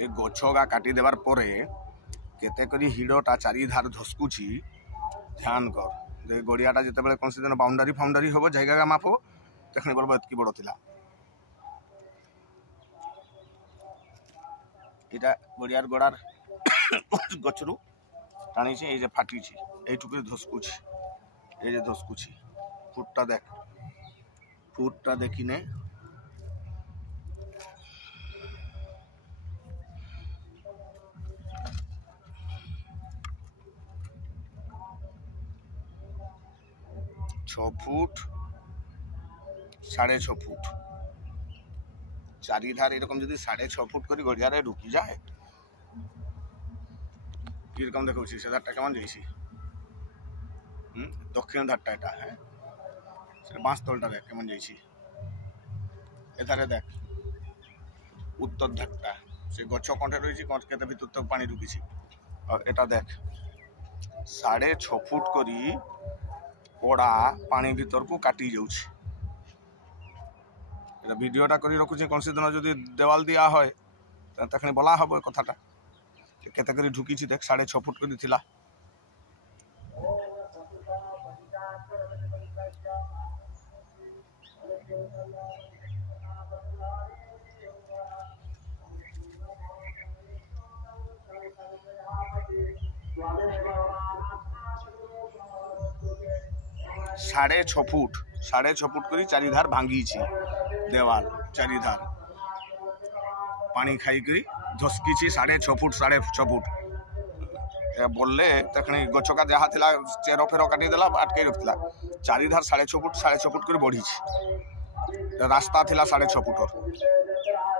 ए गछगा काटी देवार परे केते करी हिड़टा चारिधार धसकुची ध्यान कर दे गड़ियाटा जिते कौन दिन बाउंडारी फाउंडारी हम जगह माप तखनी बोल एतकी बड़ थिला इटा गड़ियार गड़ार गचरू टाणी ये फाटी यहीटुक धसकुची ये धसकुची फुटटा देखिने छ फुट 6.5 फुट चारिधार एरकम जदि 6.5 फुट कर गड़िया ढुकी जाए किरकम देखा से धारटा केमन जाइए दक्षिण धारटा एटा है बाँस तलटा देख केमन जाइए एधारे देख उत्तर धारटा से गछ कंठे रही केते भीतर तक पानी ढुकी और एटा देख 6.5 फुट करी पड़ा पानी भीतर को काटी जाउछि एटा वीडियोटा करी रखुछि कौन दिन जदि देवाल दिया है तखनी बोला हम कथाटा केते करी ढुकी देख 6.5 फुट करी थिला साढ़े छ फुट करी चारिधार भांगी देवाल चारिधार पानी खाई करी धसकी 6.5 फुट बोलले तखनी गछका जहाँ थिला चेरो फेरो काटी देला अटके रखला चारिधार 6.5 फुट कर बढ़ी रास्ता थिला 6.5 फुट